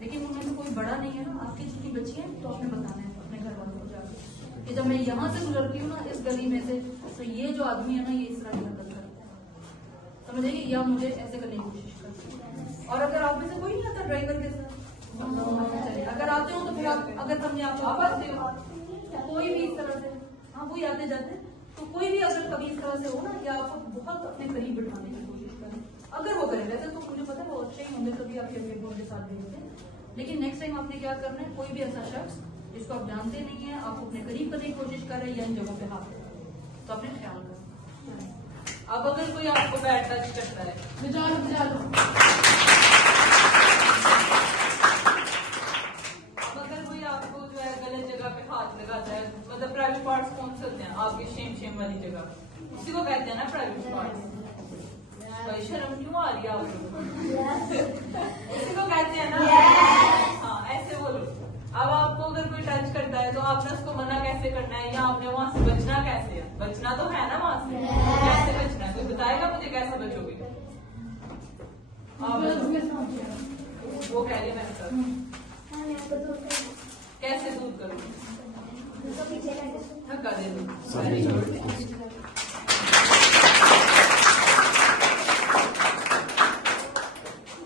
लेकिन उनमें कोई बड़ा नहीं है ना, आपकी छोटी बच्ची है, तो आपने बताना है अपने घर वालों को जाकर कि जब मैं यहाँ से गुजरती हूँ ना इस गली में से, तो ये जो आदमी है ना ये इस तरह की हरकत करता है, समझिए, या मुझे ऐसे करने की कोशिश करती है। और अगर आप में से कोई नहीं आता ड्राइवर के साथ, चलिए अगर आते हो तो फिर आप अगर समझे आप आते हो कोई भी इस तरह से, हाँ वही आते जाते, तो कोई भी अगर कभी इस तरह से हो ना कि आपको बहुत अपने करीब बिठाने की कोशिश करें, अगर वो करें, वैसे तो मुझे पता है वो अच्छे ही होंगे तभी आपके अमीर के साथ भी होते हैं, लेकिन नेक्स्ट टाइम आपने क्या करना है, कोई भी ऐसा शख्स जिसको आप जानते नहीं है, आप अपने करीब करने की कोशिश कर रहे हैं या इन जगहों पे हाथ रख रहे हैं, तो अपने ख्याल करें। अब अगर कोई आपको बैड टच करता है, बुझा लो अब अगर कोई आपको जो है गलत जगह पे हाथ लगाता है, मतलब प्राइवेट पार्ट्स कौन से होते हैं आपके शेम वाली जगह, उसी को कहते हैं ना प्राइवेट पार्ट्स। भाई शर्म क्यों आ रही है आपको? उसी को कहते हैं ना, हाँ ऐसे बोलो। अब आपको अगर कोई टच करता है तो आपने उसको मना कैसे करना है, या आपने वहां से बचना कैसे है? बचना तो है ना वहां से, कैसे बचना है? कोई बताएगा मुझे कैसे बचोगे? वो कह रही मैं कैसे दूर करूँ? धक्का दे दो। Very good.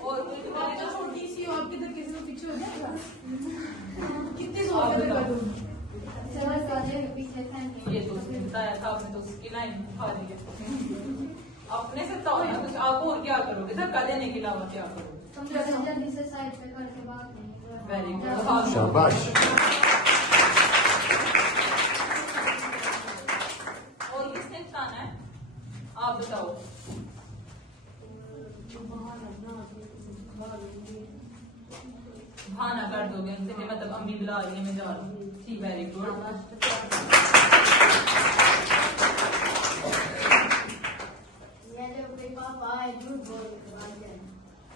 और कोई तुम्हारी तो छोटी सी और किधर किसी को पीछे हो जाएगा, कितनी आप जोर बताओ। से ये तो उसने बताया था, आपने तो उसकी लाइन उठा दी है। अपने से तो ना कुछ, आप और क्या करोगे? धक्का देने के अलावा क्या करोगे? जल्दी से साइड पे करके बात नहीं। वेरी गुड, शाबाश। और किसने बताना है? आप बताओ। बहाना कर दोगे उनसे कि मतलब अम्मी बुला रही है मैं जा रही हूँ। ठीक, वेरी गुड।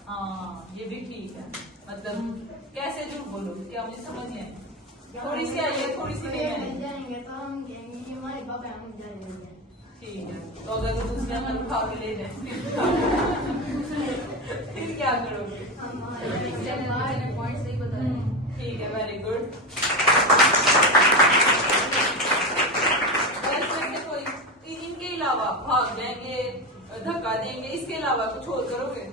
हाँ ये भी ठीक है, मतलब कैसे झूठ बोलो क्या मुझे समझ नहीं आई। थोड़ी सी आई है, थोड़ी सी नहीं आई। ठीक है, तो अगर वो दूसरे मन उठा के ले जाए फिर क्या करोगे? पॉइंट सही बता रहे हैं। ठीक है, वेरी गुड। कोई इनके अलावा भाग जाएंगे, धक्का देंगे, इसके अलावा कुछ और करोगे?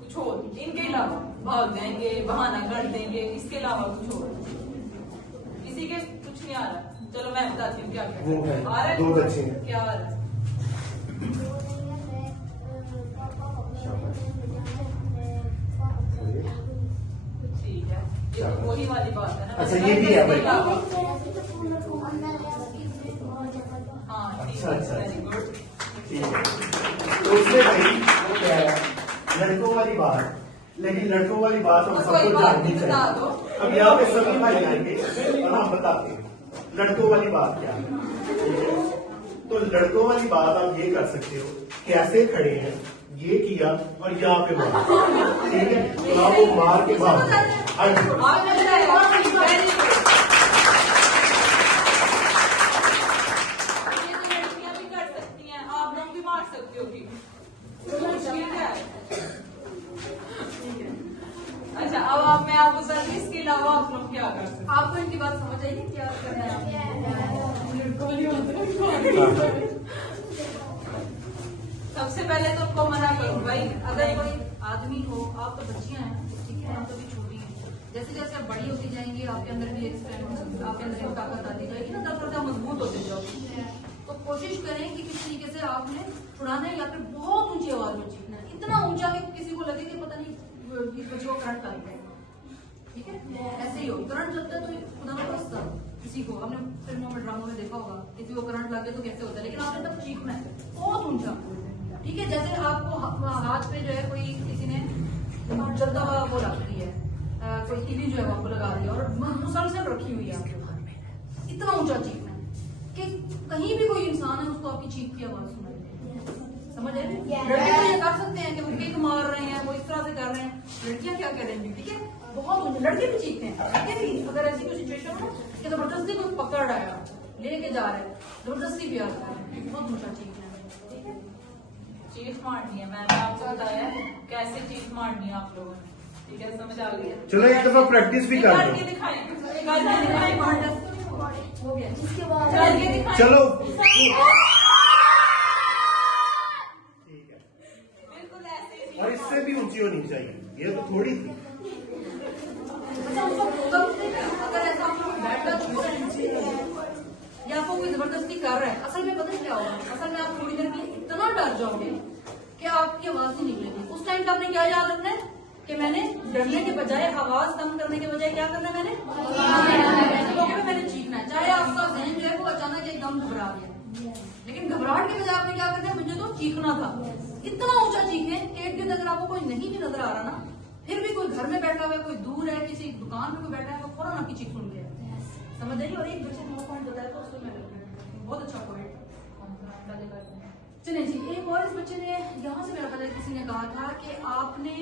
कुछ और इनके अलावा भाग जाएंगे, बहाना कर देंगे, इसके अलावा कुछ और? किसी के कुछ नहीं आ रहा? चलो मैं बताती हूँ क्या वो है, आ रहा है। 2 बच्चे हैं। क्या आ रहा है? ठीक है, ये तो वही वाली बात है ना। अच्छा, ये भी है भाई। हाँ ठीक अच्छा, है, अच्छा। Very good. ठीक है, तो उसमें भाई वो क्या है, लड़कों वाली बात, लेकिन लड़कों वाली बात हम तो सबको कोई बात जाननी नहीं, बता चाहिए। दो। अब यहाँ पे सभी भाई आएंगे और हम बताते हैं लड़कों वाली बात क्या है। ठीक है, तो लड़कों वाली बात आप ये कर सकते हो, कैसे खड़े हैं, ये किया और यहाँ पे मारा, ठीक है, तो आप वो मार के मार आपने बताया, वेरी गुड। ये तो लड़कियां भी कर सकती हैं, आप लोग भी मार सकते हो कि मुश्किल क्या है? अच्छा, अब आप मैं आपको बता दूं, इसके अलावा आप लोग क्या कर सकते हैं? आपको इनकी बात समझ आई क्या करना है? पहले तो उनको मना करो भाई, अगर कोई आदमी हो, आप तो बच्चियां हैं, ठीक है, हम तो भी छोटी हैं, जैसे जैसे आप बड़ी होती जाएंगी आपके अंदर भी एक स्ट्रेंथ, आपके अंदर एक ताकत आती जाएगी ना, तब तक मजबूत होते जाओगे। तो कोशिश करें कि किस तरीके से आपने छुड़ाना है या फिर बहुत ऊंची आवाज में चीखना है, इतना ऊंचा कि किसी को लगे कि पता नहीं इस बच्चे को करंट लग गया, ठीक है, ऐसे ही हो। करंट चलता है तो खुदा ना बसता किसी को, हमने फिल्मों में ड्रामों में देखा होगा, किसी को करंट लगे तो कैसे होता है, लेकिन आपने तब चीखना है बहुत ऊंचा, ठीक है। जैसे आपको हाथ पे जो है कोई किसी ने जलता हुआ वो रखती है, कोई कीली जो है वो आपको लगा दी और मुसलसल रखी हुई है आपके घर में, इतना ऊंचा चीखना है कि कहीं भी कोई इंसान है उसको आपकी चीख की आवाज सुनाई दे, समझ रहे हैं। लड़के तो ये कर सकते हैं कि वो किक मार रहे हैं, वो इस तरह से कर रहे हैं, लड़कियां क्या करेंगी, ठीक है, बहुत ऊंचे। लड़के भी चीखते हैं, लड़के भी अगर ऐसी कोई सिचुएशन हो कि जबरदस्ती कोई पकड़ रहा है, लेके जा रहे हैं, जबरदस्ती भी आता है, बहुत ऊंचा चीखना है, ठीक है। चीख मारनी है, मैंने आपको बताया कैसे चीख मारनी है आप लोगों ने, ठीक है, समझ आ गया। चलो एक दफा प्रैक्टिस भी कर करके लो। दिखाएं, करके दिखाएं, हो गया जिसके करके दिखाएं। चलो बिल्कुल ऐसे ही। और इससे भी ऊंची होनी चाहिए, ये तो थोड़ी थी। अच्छा, उनको प्रोग्राम से अगर ऐसा आप लोग बैठ कर छू रहे हैं या आपको कोई जबरदस्ती कर रहा है, असल में पता क्या होगा, असल में आप थोड़ी देर के लिए इतना डर जाओगे कि आपकी आवाज नहीं निकलेगी। उस टाइम पे आपने क्या याद रखना है कि मैंने डरने के बजाय, आवाज कम करने के बजाय क्या करना है, मैंने मौके पे मैंने चीखना है, चाहे आपका जहन जो है वो अचानक एकदम घबरा गया, लेकिन घबराहट के बजाय आपने क्या करना है, मुझे तो चीखना था, इतना ऊंचा चीखे कि एक दिन अगर आपको कोई नहीं भी नजर आ रहा ना, फिर भी कोई घर में बैठा हुआ है, कोई दूर है, किसी दुकान में कोई बैठा है, वो फौरन आपकी चीख सुन गया, समझ आइए। और एक बच्चे ने पॉइंट बताया तो उसको मैं बहुत अच्छा पॉइंट। चलिए जी, एक और इस बच्चे ने यहाँ से मेरा पता है किसी ने कहा था कि आपने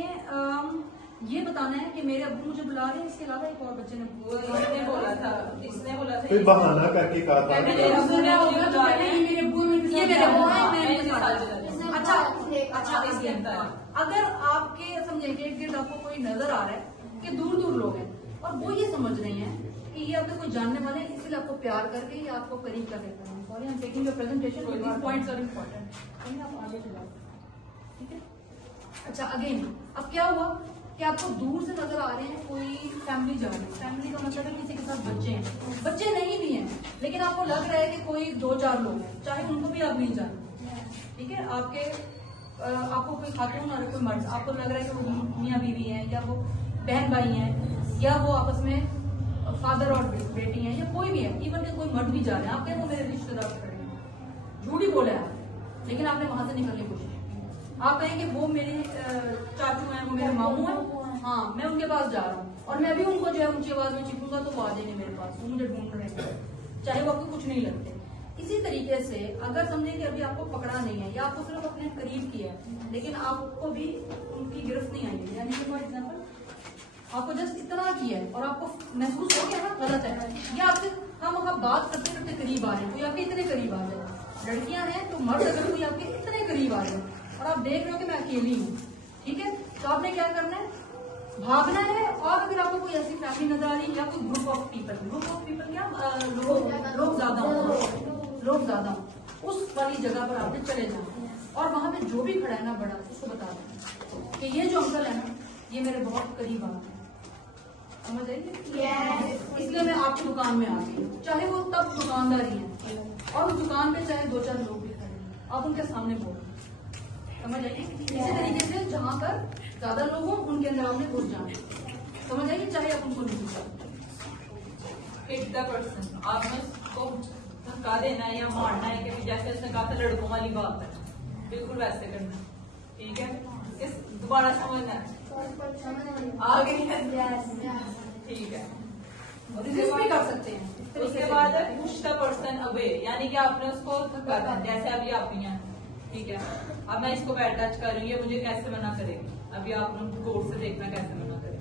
ये बताना है कि मेरे अब्बू मुझे बुला रहे हैं, इसके अलावा एक और बच्चे ने इसने बोला था, इसने बोला था कोई बहाना करके कहा था। मेरे अब्बू ने मुझे बुला रहे हैं, मेरे अब्बू ये मेरे अब्बू हैं, मैं मैं इनके इनके साथ साथ चला अच्छा अच्छा इस इसके गिरता है। अगर आपके समझे कि इर्द गिर्द आपको कोई नजर आ रहा है कि दूर दूर लोग हैं और वो ये समझ रहे हैं कि ये आपके कोई जानने वाले हैं, इसलिए आपको प्यार करके ये आपको करीब कर देते हैं। Sorry I am taking your presentation, these points are important, आप आगे चलाओ, ठीक है। अच्छा अगेन, अब क्या हुआ कि आपको दूर से नजर आ रहे हैं कोई फैमिली जा रही है, फैमिली का मतलब है किसी के साथ बच्चे हैं, बच्चे नहीं भी हैं, लेकिन आपको लग रहा है कि कोई 2-4 लोग हैं, चाहे उनको भी आप नहीं जानते, ठीक है। आपको कोई खातून और कोई मर्द, आपको लग रहा है कि वो मियाँ बीवी हैं या वो बहन भाई हैं या वो आपस में फादर और बेटी हैं या कोई भी है, इवन के कोई मर्द भी जा रहे हैं, आप कहें वो मेरे रिश्तेदार खड़े हैं, झूठ ही बोला है लेकिन आपने वहां से निकलने की कोशिश की। आप कहें कि वो मेरे चाचू हैं, वो मेरे मामू हैं, हाँ मैं उनके पास जा रहा हूँ और मैं भी उनको जो है ऊंची आवाज में चीखूंगा तो वो आ जाएंगे मेरे पास, वो मुझे ढूंढ रहे हैं, चाहे वो आपको कुछ नहीं लगते। इसी तरीके से अगर समझे कि अभी आपको पकड़ा नहीं है या आपको सिर्फ अपने करीब किया है लेकिन आपको भी उनकी गिरफ्त नहीं आई है, यानी कि फॉर एग्जाम्पल आपको जस्ट इतना किया है और आपको महसूस हो गया ना गलत है, या आपसे हम बात करते करते करीब आ रहे हैं, कोई आपके इतने करीब आ जाए, लड़कियां हैं तो मर्द अगर कोई आपके इतने करीब आ रहे हैं और आप देख रहे हो कि मैं अकेली हूँ, ठीक है, तो आपने क्या करना है, भागना है। और अगर आपको कोई ऐसी फैमिली नजर आ रही है या कोई ग्रुप ऑफ पीपल क्या लोग ज्यादा हो, उस वाली जगह पर आपने चले जाना और वहां पे जो भी खड़ा है ना बड़ा, उसको बता देना कि ये जो अंकल है ना ये मेरे बहुत करीब आते हैं, समझ आइए, इसलिए मैं आपकी दुकान में आ गई, चाहे वो तब दुकानदार ही है और उस दुकान पे चाहे 2-4 लोग भी खड़े हैं, आप उनके सामने बोलो, समझ आइए। इसी तरीके से जहां पर ज्यादा लोग हों उनके अंदर आपने घुस जाना, समझ आइए, चाहे आप उनको नहीं सकते। हिट द पर्सन, आपने उसको धक्का देना है या मारना है, कि जैसे उसने कहा था लड़कों वाली बात है, बिल्कुल वैसे करना, ठीक है। इस दोबारा समझना है, आ गई है, ठीक है। रिजिस्ट भी कर सकते हैं। उसके बाद पुश द पर्सन अवे, यानी कि आपने उसको धक्का देना, जैसे अभी आप ही हैं, ठीक है। अब मैं इसको बैड टच कर रही हूँ, ये मुझे कैसे मना करेगी, अभी आप लोग गौर से देखना कैसे मना करेगी।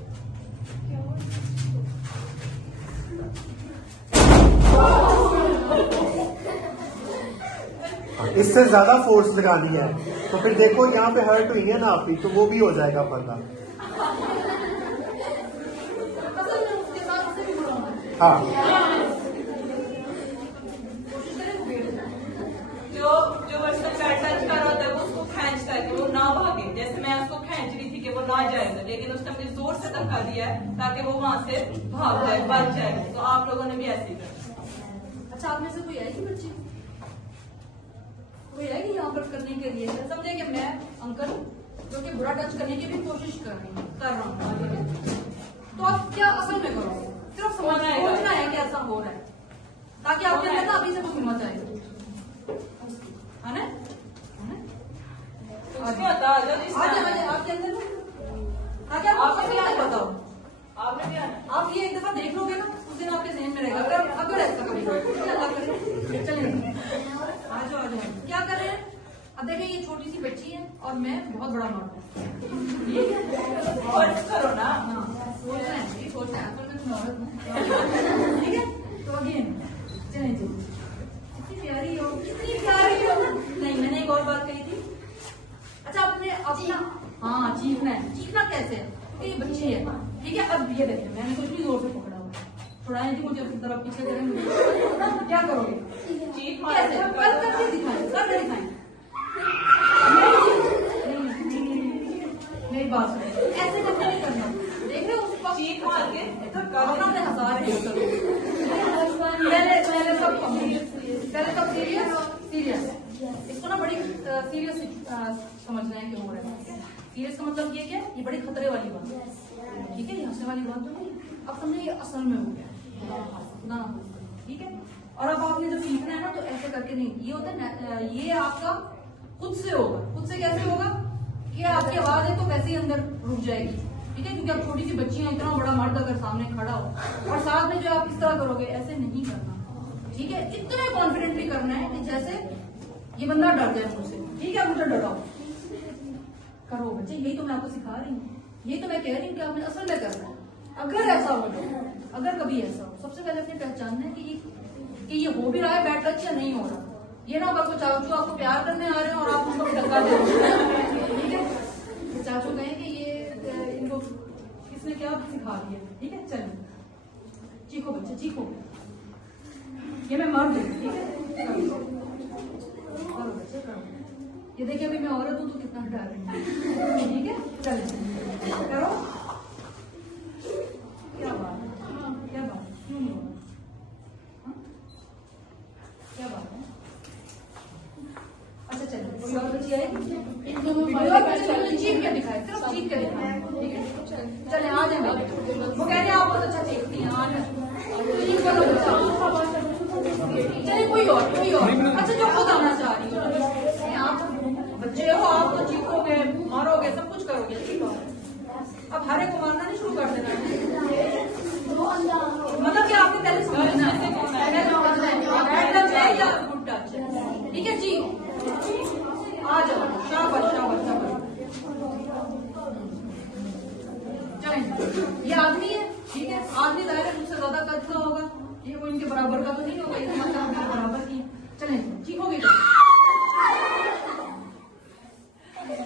इससे ज्यादा फोर्स लगानी है तो फिर देखो यहाँ पे हर्ट हुई है ना आपकी, तो वो भी हो जाएगा बंदा। हाँ जो पर्सन बैड टच कर रहा होता है वो उसको खींचता है, दिखा दिया है ताकि वो वहां से भाग जाए, बच जाए। तो आप लोगों ने भी ऐसे ही करना। अच्छा, आप में से कोई आएगी बच्ची? कोई आएगी यहाँ पर करने के लिए? समझे कि मैं अंकल जो कि बुरा टच करने की भी कोशिश कर रहा हूँ, तो आप क्या असल में करोगे? सिर्फ सोचना है कि ऐसा हो रहा है, ताकि आपके अंदर ना अभी से कुछ हिम्मत आए, है ना? कुछ नहीं होता, आपके अंदर ताकि आपको आपने क्या बताओ, आपने क्या है? आप ये एक दफा देख लोगे ना, उस दिन आपके जहन में रहेगा। अगर ऐसा कभी अल्लाह करे, चलिए आ जाओ। क्या कर रहे हैं? अब देखिए, ये छोटी सी बच्ची है और मैं बहुत बड़ा मर्द हूँ। और करो ना। सोचना है, सोचना है, असल में तुम औरत हो, ठीक है? तो अगेन चलें जी, कितनी प्यारी हो, कितनी प्यारी हो। नहीं, मैंने एक और बात कही थी। अच्छा, अपने अपना हाँ चीखना है। चीखना कैसे है? क्योंकि ये बच्ची है, ठीक है? अब ये देखिए, मैंने कुछ भी जोर से पकड़ा हुआ है, छुड़ाए थी मुझे अपनी तरफ पीछे करेंगे, क्या करोगे? चीख कैसे? मार करके दिखाएं, करके दिखाएं। मेरी बात सुनिए, ऐसे करके नहीं करना। देख रहे हो उस वक्त चीख मार के अपने हजार पहले सब सीरियस इसको ना बड़ी सीरियस समझना है कि हो रहा है। सीरियस का मतलब ये क्या है? ये बड़ी खतरे वाली बात है, ठीक है? ये हंसने वाली बात तो नहीं। अब समझे ये असल में हो गया ना, ठीक है? और अब आपने जब सीखना है ना, तो ऐसे करके नहीं, ये होता है ये आपका खुद से होगा। खुद से कैसे होगा? कि आपकी आवाज है तो वैसे ही अंदर रुक जाएगी, ठीक है? क्योंकि आप छोटी सी बच्ची हैं, इतना बड़ा मर्द अगर सामने खड़ा हो और साथ में जो आप इस तरह करोगे, ऐसे नहीं करना, ठीक है? इतने कॉन्फिडेंटली करना है कि जैसे ये बंदा डर जाए मुझसे, ठीक है? मुझे डराओ, करो बच्चे, यही तो मैं आपको सिखा रही हूँ, यही तो मैं कह रही हूँ कि आपने असल में करना है। अगर ऐसा हो जाए, अगर कभी ऐसा हो, सबसे पहले अपने पहचानना है कि ये हो भी रहा है बैड टच या नहीं हो रहा। ये ना अगर कोई चाचू आपको प्यार करने आ रहे हैं और आप उनको धक्का दे रहे हो, ठीक है? तो चाचू कहें कि ये इनको किसने क्या सिखा दिया, ठीक है? चलिए, चीखो बच्चे, चीखो, ये मैं मर्द हूँ, ठीक है? करो बच्चे, करो। ये देखिए, अभी मैं औरत हूँ तो कितना डर रही हूँ, ठीक है? चलिए, करो। क्या बात है, क्या बात है, क्यों नहीं हो रहा? क्या बात है? अच्छा चलिए, कोई और बच्ची आएगी, चीख के दिखाए, सिर्फ चीख के दिखाए, ठीक है? चले आ जाए, वो कह रहे हैं आप बहुत अच्छा चीखती हैं, आ जाए। चलिए, कोई और अच्छा जो खुद आना चाह रही हो, आप बच्चे हो, आप तो चीखोगे, मारोगे, सब कुछ करोगे, ठीक है? अब हर एक को मारना नहीं शुरू कर देना, मतलब कि आपने पहले समझना है या गुड टच, ठीक है जी? आ जाओ, शाबाश शाबाश शाबाश। चलें, ये आदमी है, ठीक है? आदमी दायरे मुझसे ज्यादा कद का होगा, ये वो इनके बराबर का तो नहीं होगा, ये मतलब मेरे बराबर की। चलें, ठीक होगी तो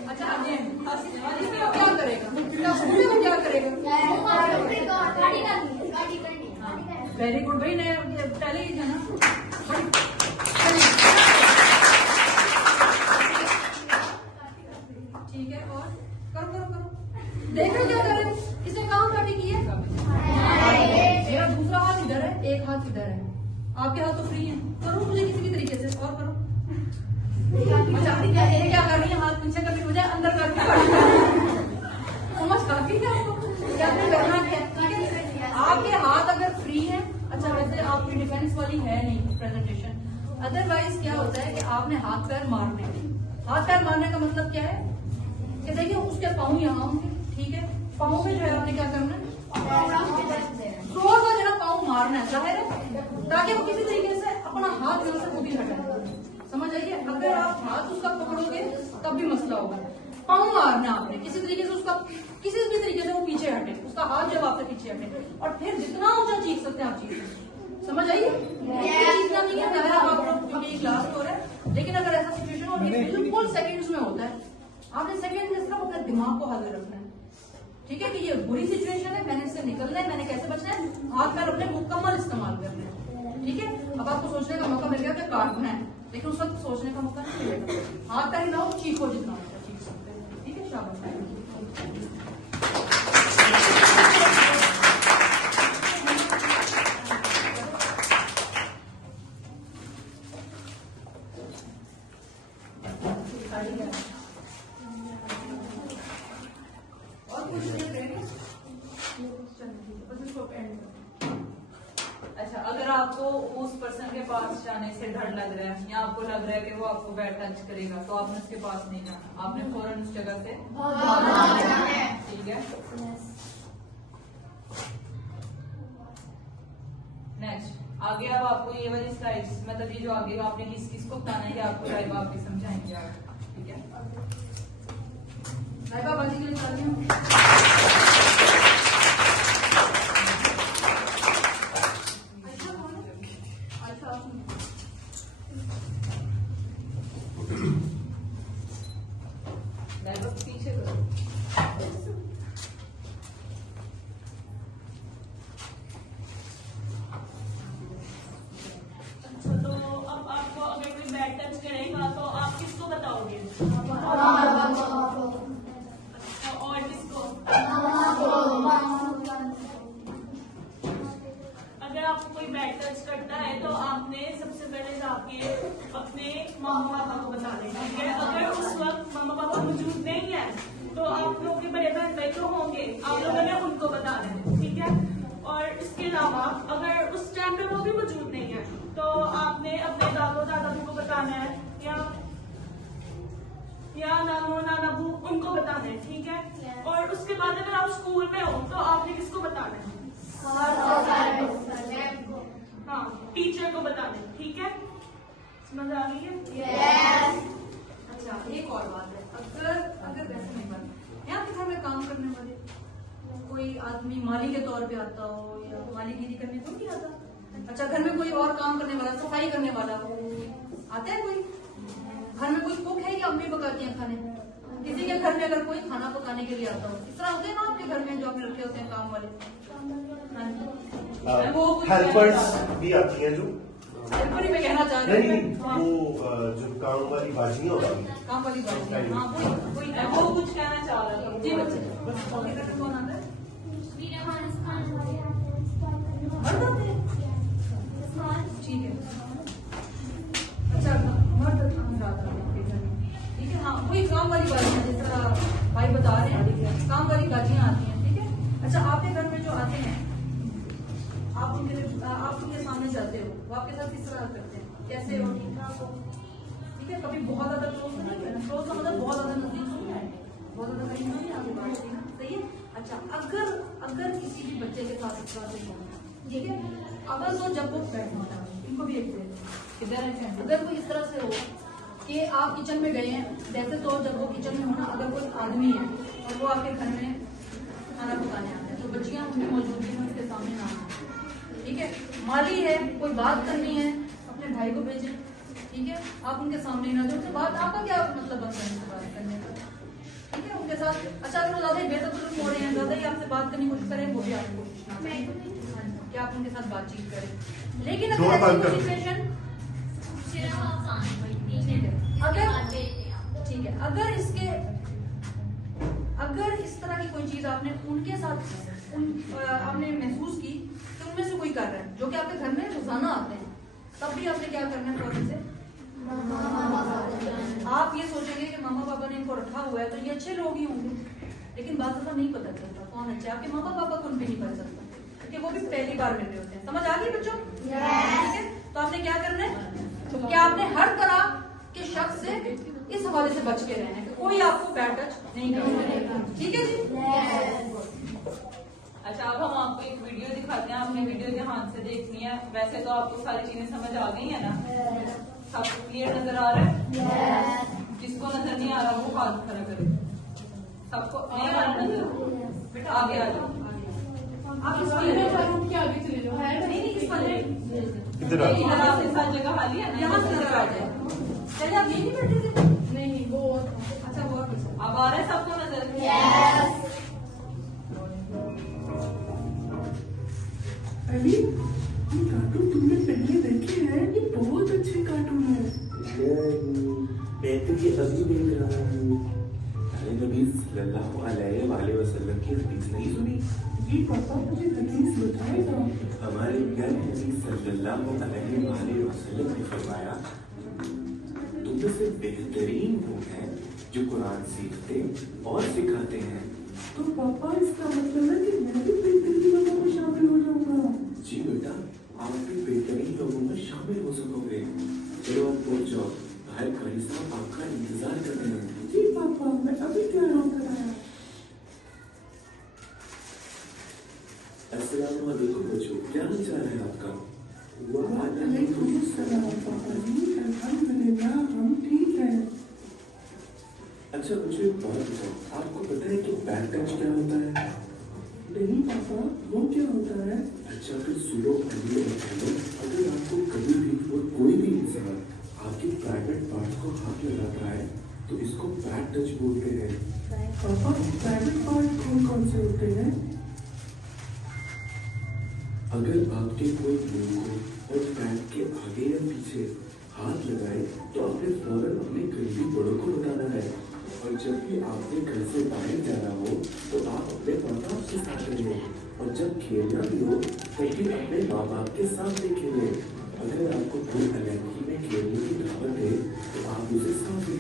अच्छा, क्या करेगा? क्या करेगा? वेरी गुड भाई, ने पहले ही था ना। ठीक है, और करो करो करो, देख रहे क्या कर रहे हो? इसने काम करने की है, मेरा दूसरा हाथ इधर है, एक हाथ इधर है, आपके हाथ तो फ्री है, करो मुझे किसी भी तरीके से, और करो। अच्छा, ये क्या कर रही है? हाथ पीछे करने की बजाय अंदर करके समझ काफी है आपको क्या करना है? आपके हाथ अगर फ्री है, अच्छा वैसे आपकी डिफेंस वाली है नहीं प्रेजेंटेशन, अदरवाइज क्या होता है कि आपने हाथ पैर मारने हैं। हाथ पैर मारने का मतलब क्या है कि देखिए उसके पाँव यहाँ होंगे, ठीक है? पाँव में जो है आपने क्या करना है? जोर का जरा पाँव मारना है, जाहिर है, ताकि वो किसी तरीके से अपना हाथ यहाँ से खुद ही हटाए। समझ आइए, अगर आप हाथ उसका पकड़ोगे तब भी मसला होगा। पाँव मारना आपने किसी तरीके से, उसका किसी भी तरीके से वो पीछे हटे, उसका हाथ जब आपसे पीछे हटे, और फिर जितना ऊंचा चीख सकते हैं आप चीख सकते। समझ आइए, चीखना नहीं है, जाहिर आप लोग क्योंकि क्लास हो रहा है, लेकिन अगर ऐसा सिचुएशन हो, बिल्कुल सेकंड्स में होता है, आपने सेकंड में सिर्फ अपने दिमाग को हाजिर रखना है, ठीक है? कि ये बुरी सिचुएशन है, मैंने इससे निकलना है, मैंने कैसे बचना है, हाथ पैर अपने मुकम्मल इस्तेमाल करना है, ठीक है? अब आपको सोचने का मौका मिल गया कि काटना है, लेकिन उस वक्त सोचने का मौका नहीं मिलेगा। हाथ पैर हिलाओ, चीखो जितना चीख सकते हैं, ठीक है? शाबाश। और कुछ नहीं रहेगा। बस इसको एंड करो। अच्छा, अगर आपको उस पर्सन के पास जाने से डर लग रहा है या आपको लग रहा है कि वो आपको बैड टच करेगा, तो आपने उसके पास नहीं जाना, आपने फौरन उस जगह से भागना है। ठीक है, नेक्स्ट आगे अब आपको ये वाली स्लाइड्स, मतलब ये जो आगे आपने किस किस को बताना है, आपको लाइव आपके समझाएंगे आप। ठीक है, लाइबा बाजी के लिए चाहती हूँ। लाइव पीछे करो। अच्छा, तो अब आपको अगर कोई बैड टच करेगा तो आप किसको बताओगे? अच्छा, और किसको? अगर आपको कोई बैड टच करता है तो आपने सबसे पहले जाके अपने मामा पापा को बता देना। ठीक है, अगर उस वक्त मामा पापा मौजूद नहीं है तो आप लोग के बड़े बहन भाई जो होंगे आप लोगों ने उनको बता देना। ठीक है, और इसके अलावा अगर उस टाइम पे वो भी मौजूद नहीं है तो आपने अपने दादो दादाबू को बताना है या नानो नानाबू उनको बताना है। ठीक है, और उसके बाद अगर आप स्कूल में हो तो आपने किसको बताना है? हाँ, टीचर को बताना है। ठीक है, समझ आ गई है? अच्छा, एक और बात है, अगर वैसे नहीं बात है, आपके घर में काम करने वाले कोई आदमी माली के तौर पे आता हो या मालीगिरी करने तो नहीं आता। अच्छा, घर में कोई और काम करने वाला, सफाई करने वाला हो, आता है कोई? घर में कोई कुक है या अम्मी पकाती हैं खाने? किसी के घर में अगर कोई खाना पकाने के लिए आता हो, इस तरह होते हैं ना आपके घर में जो आपने रखे होते हैं काम वाले? हेल्पर्स भी आती हैं जो हेल्पर ही मैं कहना चाह रही नहीं, हूँ। हाँ, वो जो काम वाली बाजियां होती हैं, काम वाली बात है। हाँ, कोई वो कुछ कहना चाह रहा था। जी बच्चे, आपके घर में कौन आता है? मर्द आते हैं? ठीक है, अच्छा, मर्द आता है आपके घर में। ठीक है, हाँ, कोई काम वाली बाजियां, जिस तरह भाई बता रहे हैं, काम वाली बाजियां आती हैं। ठीक है, अच्छा, आपके घर में जो आते हैं आप उनके सामने जाते हो, वो आपके साथ किस तरह करते हैं? कैसे हो? ठीक ठाक हो? ठीक है, कभी बहुत ज्यादा क्लोज नहीं करना। क्लोज का मतलब बहुत ज्यादा नजदीक नहीं है, बहुत ज्यादा करीब नहीं आगे बात करना। सही है। अच्छा, अगर किसी भी बच्चे के साथ इस तरह से होना, ठीक है, अगर तो जब वो बैठना, इनको भी एक दे किधर है? अगर कोई इस तरह से हो कि आप किचन में गए हैं, वैसे तो जब वो किचन में होना, अगर कोई आदमी है और वो आपके घर में खाना पकाने आता है तो बच्चियां उनकी मौजूदगी में उसके सामने ना आए। ठीक है, माली है, कोई बात करनी है, अपने भाई को भेजे। ठीक है, आप उनके सामने ना जाओ, उनसे बात, आपका क्या मतलब बनता है उनसे बात करने का? ठीक है, उनके साथ अच्छा, अगर वो ज्यादा ही बेतकल्लुफ हो रहे हैं, ज्यादा ही आपसे बात करने की कोशिश करें, वो भी आपको कोशिश ना करें कि आप उनके साथ बातचीत करें। लेकिन अगर डोर बंद करो। सिचुएशन ठीक है, अगर इस तरह की कोई चीज आपने उनके साथ आपने महसूस की कि उनमें से कोई कर रहा है जो कि आपके घर में रोजाना आते हैं, तब भी आपने क्या करना है? फौरन से आप ये सोचेंगे कि मामा पापा ने इनको रखा हुआ है तो ये अच्छे लोग ही होंगे, लेकिन बात ऐसा नहीं पता चलता कौन अच्छे। आपके मामा पापा को उन पे नहीं पता चलता क्योंकि वो भी पहली बार मिल रहे होते हैं। समझ आ गई बच्चों? ठीक है, तो आपने क्या करना है कि आपने हर तरह के शख्स से इस हवाले से बच के रहना है कि कोई आपको बैड टच नहीं करेगा। ठीक है जी? अच्छा, अब हम आपको एक वीडियो दिखाते हैं, आपने वीडियो ध्यान से देखनी है। वैसे तो आपको सारी चीजें समझ आ गई है ना? सबको क्लियर नजर आ रहा है? जिसको नजर नहीं आ रहा वो हाथ खड़ा करे। सबको नहीं आ रहा नजर? बेटा आगे आ जाओ। आप इस वाले में के आगे चले जाओ। नहीं, इस वाले इधर आ इधर आपने सारी जगह खाली है ना? यहाँ से नजर आ जाए। चलिए, आप यही नहीं बैठे थे? नहीं, वो अच्छा, वो अब आ रहा है सबको नजर? अली, ये कार्टून तुमने पहले देखे हैं? ये बहुत अच्छे कार्टून है। मैं तो ये अभी देख रहा हूँ। अरे नबी सल्लल्लाहु अलैहि वसल्लम की हदीस नहीं सुनी? ये पापा मुझे हदीस बताएगा। हमारे प्यारे नबी सल्लल्लाहु अलैहि वसल्लम ने फरमाया, तुम उनमें से बेहतरीन वो हैं जो कुरान सीखते और सिखाते हैं। तो पापा इसका मतलब है कि मैं भी बेहतरीन लोगों में शामिल हो जाऊंगा। जी बेटा, आप भी बेहतरीन लोगों में शामिल हो सकोगे। चलो आप पहुंच जाओ, बाहर कारी साहब आपका इंतजार कर रहे हैं। जी पापा, मैं अभी तैयार होकर आया। अस्सलाम वालेकुम बच्चों, क्या हाल चाल है आपका? वालेकुम अस्सलाम पापा जी, अल्हम्दुलिल्लाह हम ठीक हैं। अच्छा मुझे एक बात बताओ, आपको पता है कि बैक टच क्या होता है? नहीं पापा, वो क्या होता है? अच्छा फिर सुनो, अगर आपको कभी भी और कोई भी इंसान आपके प्राइवेट पार्ट को हाथ लगाता है तो इसको बैक टच बोलते हैं। पापा, प्राइवेट पार्ट कौन कौन से होते हैं? अगर आपके कोई मुंह को और पैर के आगे या पीछे हाथ लगाए तो आपने फौरन अपने करीबी बड़ों को बताना है। और जब भी आपने घर से बाहर जाना हो तो आप अपने माँ बाप के साथ रहिए, और जब खेलना भी हो तब भी अपने माँ बाप के साथ खेलें। अगर आपको कोई अलग में खेलने की दावत है तो आप उसे साथ